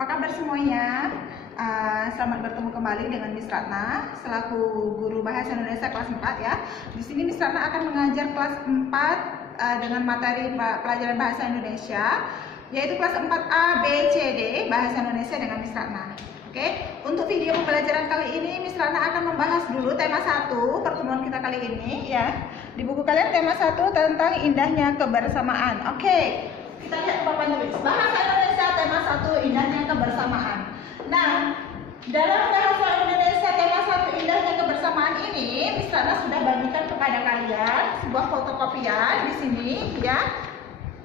Apa kabar semuanya? Selamat bertemu kembali dengan Miss Ratna selaku guru Bahasa Indonesia kelas 4 ya. Di sini Miss Ratna akan mengajar kelas 4 dengan materi pelajaran Bahasa Indonesia yaitu kelas 4A B C D Bahasa Indonesia dengan Miss Ratna. Oke, untuk video pembelajaran kali ini Miss Ratna akan membahas dulu tema 1 pertemuan kita kali ini ya. Di buku kalian tema 1 tentang indahnya kebersamaan. Oke, kita lihat papan tulis Bahasa Indonesia tema 1 indahnya kebersamaan. Nah, dalam Bahasa Indonesia tema 1 indahnya kebersamaan ini Miss Ratna sudah bagikan kepada kalian sebuah fotokopian di sini ya.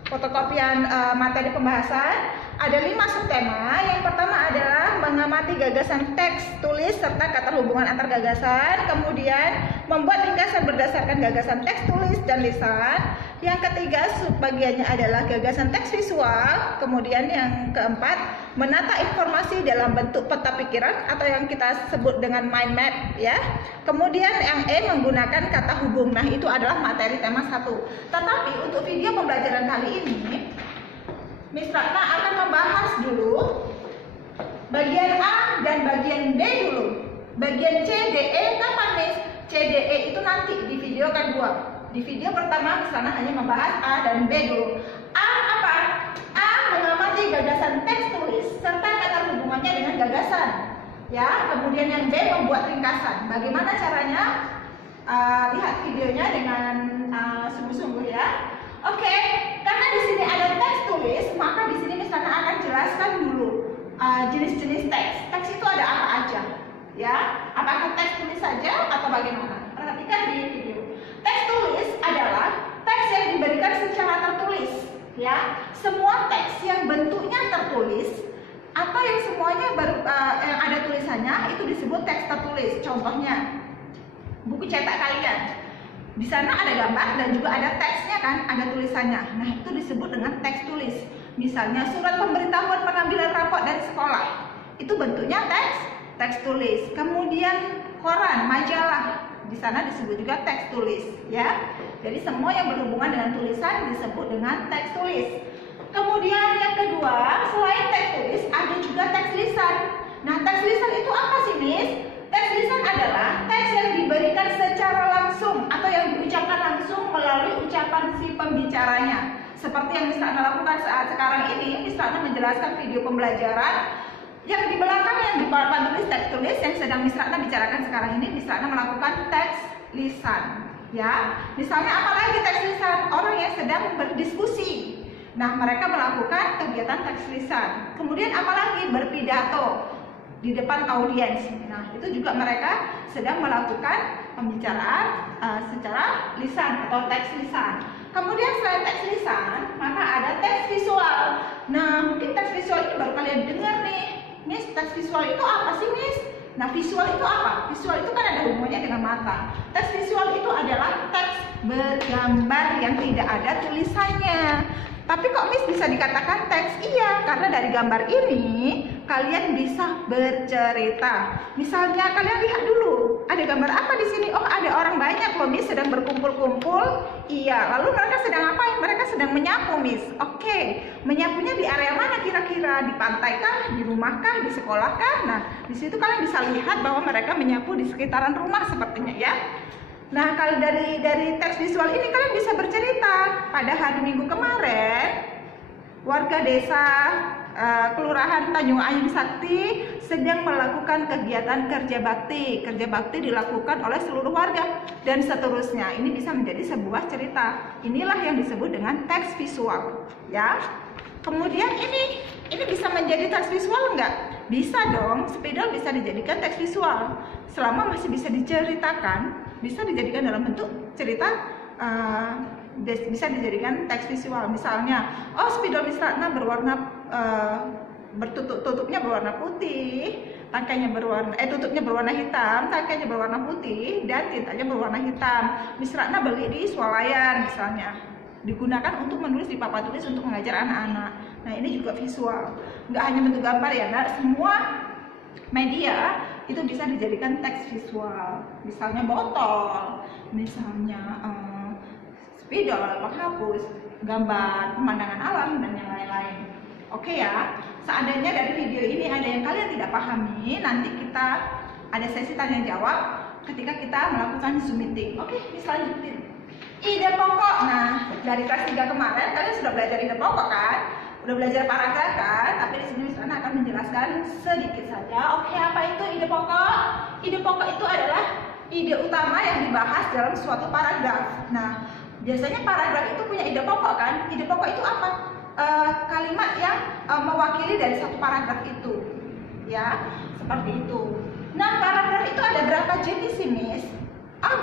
Fotokopian materi pembahasan. Ada 5 subtema. Yang pertama adalah mengamati gagasan teks, tulis, serta kata hubungan antar gagasan. Kemudian membuat ringkasan berdasarkan gagasan teks, tulis, dan lisan. Yang ketiga subbagiannya adalah gagasan teks visual. Kemudian yang keempat menata informasi dalam bentuk peta pikiran atau yang kita sebut dengan mind map ya. Kemudian yang E menggunakan kata hubung. Nah, itu adalah materi tema 1. Tetapi untuk video pembelajaran kali ini Miss Ratna akan membahas dulu bagian A dan bagian B dulu. Bagian C, D, E kapan Miss? C, D, E itu nanti di video kedua. Di video pertama Miss Ratna hanya membahas A dan B dulu. A apa? A mengamati gagasan teks tulis serta kata hubungannya dengan gagasan. Ya, kemudian yang B membuat ringkasan. Bagaimana caranya? Lihat videonya dengan sungguh-sungguh ya. Oke, karena di sini ada teks tulis, maka di sini Miss Ratna akan jelaskan dulu jenis-jenis teks. Teks itu ada apa aja, ya? Apakah teks tulis saja atau bagaimana? Perhatikan di video. Teks tulis adalah teks yang diberikan secara tertulis, ya. Semua teks yang bentuknya tertulis atau yang semuanya yang ada tulisannya itu disebut teks tertulis. Contohnya buku cetak kalian. Di sana ada gambar dan juga ada teksnya kan, ada tulisannya. Nah, itu disebut dengan teks tulis. Misalnya surat pemberitahuan pengambilan rapot dari sekolah. Itu bentuknya teks tulis. Kemudian koran, majalah. Di sana disebut juga teks tulis, ya. Jadi semua yang berhubungan dengan tulisan disebut dengan teks tulis. Kemudian yang kedua, selain teks tulis ada juga teks lisan. Nah, teks lisan itu apa sih, Miss? Teks lisan adalah teks yang diberikan secara langsung atau yang diucapkan langsung melalui ucapan si pembicaranya. Seperti yang Miss Ratna lakukan saat sekarang ini, Miss Ratna menjelaskan video pembelajaran yang di belakang yang di papan tulis teks tulis yang sedang Miss Ratna bicarakan sekarang ini, Miss Ratna melakukan teks lisan. Ya, misalnya apalagi teks lisan? Orang yang sedang berdiskusi. Nah, mereka melakukan kegiatan teks lisan. Kemudian apalagi berpidato di depan audiens. Nah, itu juga mereka sedang melakukan pembicaraan secara lisan atau teks lisan. Kemudian selain teks lisan, maka ada teks visual. Nah, mungkin teks visual ini baru kalian dengar nih. Miss, teks visual itu apa sih, Miss? Nah, visual itu apa? Visual itu kan ada hubungannya dengan mata. Teks visual itu adalah teks bergambar yang tidak ada tulisannya. Tapi kok Miss bisa dikatakan teks? Iya, karena dari gambar ini kalian bisa bercerita. Misalnya kalian lihat dulu, ada gambar apa di sini? Oh, ada orang banyak loh, Miss, sedang berkumpul-kumpul. Iya, lalu mereka sedang ngapain? Mereka sedang menyapu, Miss. Oke, menyapunya di area mana kira-kira? Di pantai kah? Di rumah kah? Di sekolah kah? Nah, di situ kalian bisa lihat bahwa mereka menyapu di sekitaran rumah sepertinya ya. Nah, kalau dari teks visual ini kalian bisa bercerita. Pada hari Minggu kemarin, warga desa Kelurahan Tanjung Ayun Sakti sedang melakukan kegiatan kerja bakti. Kerja bakti dilakukan oleh seluruh warga dan seterusnya. Ini bisa menjadi sebuah cerita. Inilah yang disebut dengan teks visual, ya. Kemudian ini bisa menjadi teks visual enggak? Bisa dong. Spidol bisa dijadikan teks visual. Selama masih bisa diceritakan, bisa dijadikan dalam bentuk cerita, bisa dijadikan teks visual. Misalnya, oh, spidol Miss Ratna berwarna tutupnya berwarna putih, tangkainya tutupnya berwarna hitam, tangkainya berwarna putih, dan tintanya berwarna hitam. Miss Ratna beli di swalayan misalnya, digunakan untuk menulis di papan tulis untuk mengajar anak-anak. Nah, ini juga visual, nggak hanya bentuk gambar ya. Nah, semua media itu bisa dijadikan teks visual. Misalnya botol, misalnya spidol, penghapus, gambar pemandangan alam dan yang lain-lain. Oke ya. seandainya dari video ini ada yang kalian tidak pahami, nanti kita ada sesi tanya jawab ketika kita melakukan Zoom meeting. Oke, selanjutnya ide pokok. Nah, dari kelas 3 kemarin kalian sudah belajar ide pokok kan? Udah belajar paragraf kan? Tapi di sini Miss Ratna akan menjelaskan sedikit saja. Oke, apa itu ide pokok? Ide pokok itu adalah ide utama yang dibahas dalam suatu paragraf. Nah, biasanya paragraf itu punya ide pokok kan? Ide pokok itu apa? Kalimat yang mewakili dari satu paragraf itu, ya, seperti itu. Nah, paragraf itu ada berapa jenis sih, Miss?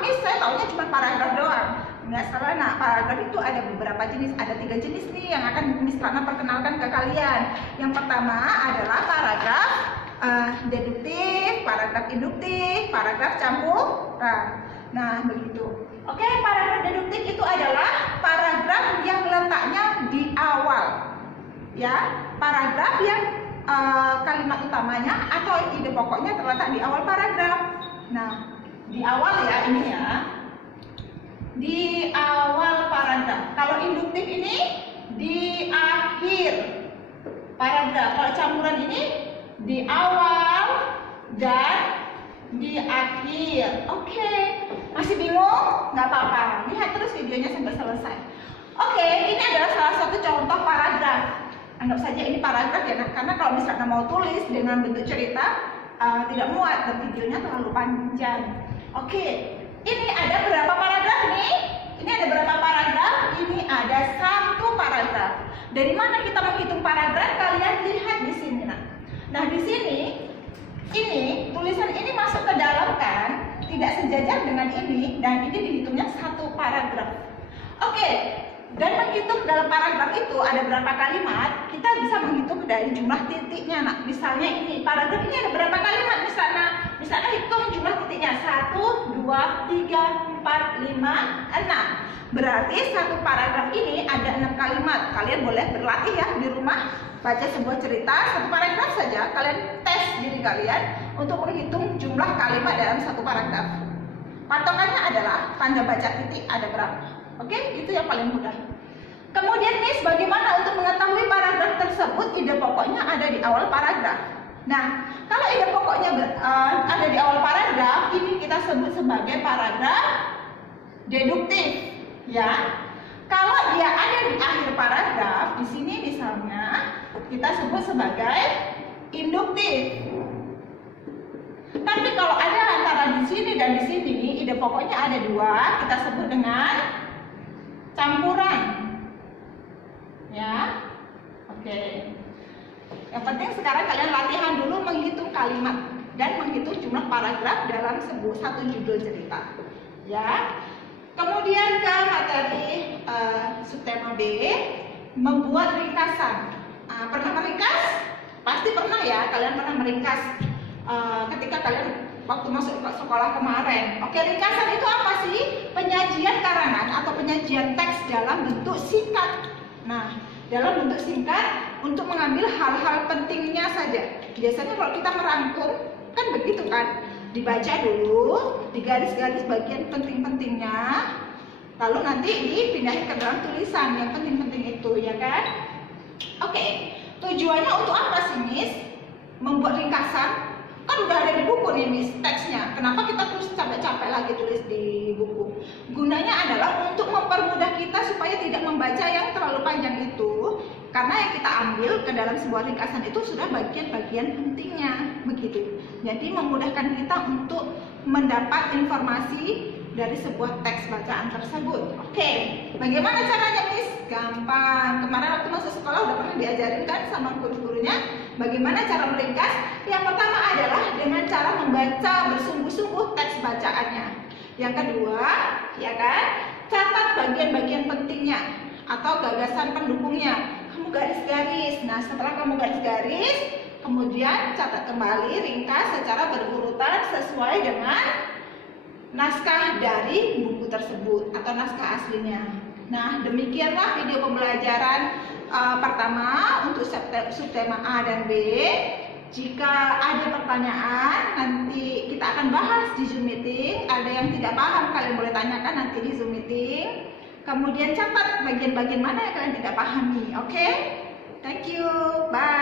Miss, saya taunya cuma paragraf doang. Nggak salah. Nah, paragraf itu ada beberapa jenis. Ada 3 jenis nih yang akan Miss Ratna perkenalkan ke kalian. Yang pertama adalah paragraf deduktif, paragraf induktif, paragraf campuran. Nah, begitu. Oke, paragraf deduktif itu adalah paragraf yang letaknya di awal, ya, paragraf yang kalimat utamanya atau ide pokoknya terletak di awal paragraf. Nah, di awal ya, ini ya, di awal paragraf. Kalau induktif ini di akhir paragraf. Kalau campuran ini di awal dan di akhir. Oke, masih bingung? Nggak apa-apa, lihat terus videonya sampai selesai. Oke, ini adalah salah satu contoh paragraf. Anggap saja ini paragraf ya, karena kalau misalnya mau tulis dengan bentuk cerita tidak muat dan videonya terlalu panjang. Oke, ini ada berapa paragraf nih? Ini ada berapa paragraf? Ini ada 1 paragraf. Dari mana kita menghitung paragraf? Kalian lihat di sini. Nah, di sini ini tulisan ini masuk ke dalam kan, tidak sejajar dengan ini, dan ini dihitungnya 1 paragraf. Oke, dan menghitung dalam paragraf itu ada berapa kalimat, kita bisa menghitung dari jumlah titiknya. Nah, misalnya ini paragraf ini ada berapa kalimat? Misalnya hitung jumlah titiknya 1, 2, 3, 4, 5, 6. Berarti 1 paragraf ini ada 6 kalimat. Kalian boleh berlatih ya di rumah, baca sebuah cerita 1 paragraf saja. Kalian tes diri kalian untuk menghitung jumlah kalimat dalam 1 paragraf. Patokannya adalah tanda baca titik ada berapa. Oke, itu yang paling mudah. Kemudian Miss, bagaimana untuk mengetahui paragraf tersebut ide pokoknya ada di awal paragraf? Nah, kalau ide pokoknya ada di awal paragraf, ini kita sebut sebagai paragraf deduktif, ya. Kalau dia ada di akhir paragraf, di sini misalnya kita sebut sebagai induktif. Tapi kalau ada antara di sini dan di sini, ide pokoknya ada 2, kita sebut dengan campuran, ya. Oke. Yang penting sekarang kalian latihan dulu menghitung kalimat dan menghitung jumlah paragraf dalam satu judul cerita, ya. Kemudian ke materi subtema B, membuat ringkasan. Pernah meringkas? Pasti pernah ya, kalian pernah meringkas ketika kalian waktu masuk ke sekolah kemarin. Oke, ringkasan itu apa sih? Penyajian karangan atau penyajian teks dalam bentuk singkat. Nah, dalam bentuk singkat untuk mengambil hal-hal pentingnya saja. Biasanya kalau kita merangkum kan begitu kan, dibaca dulu, digaris-garis bagian penting-pentingnya, lalu nanti dipindahin ke dalam tulisan yang penting-penting itu, ya kan? Oke, tujuannya untuk apa sih, Miss? Membuat ringkasan? Kan udah ada di buku nih, Miss, teksnya. Kenapa kita terus capek-capek lagi tulis di buku? Gunanya adalah untuk mempermudah kita supaya tidak membaca yang terlalu panjang itu. Karena yang kita ambil ke dalam sebuah ringkasan itu sudah bagian-bagian pentingnya, begitu. Jadi memudahkan kita untuk mendapat informasi dari sebuah teks bacaan tersebut. Oke, bagaimana caranya, Miss? Gampang. Kemarin waktu masuk sekolah udah pernah diajarin kan sama guru-gurunya bagaimana cara meringkas. Yang pertama adalah dengan cara membaca bersungguh-sungguh teks bacaannya. Yang kedua, ya kan, catat bagian-bagian pentingnya atau gagasan pendukungnya. Kamu garis-garis. Nah, setelah kamu garis-garis, kemudian catat kembali, ringkas secara berurutan sesuai dengan naskah dari buku tersebut atau naskah aslinya. Nah, demikianlah video pembelajaran pertama untuk subtema A dan B. Jika ada pertanyaan, nanti kita akan bahas di Zoom meeting. Ada yang tidak paham, kalian boleh tanyakan nanti di Zoom meeting. Kemudian catat bagian-bagian mana yang kalian tidak pahami. Oke? Thank you. Bye.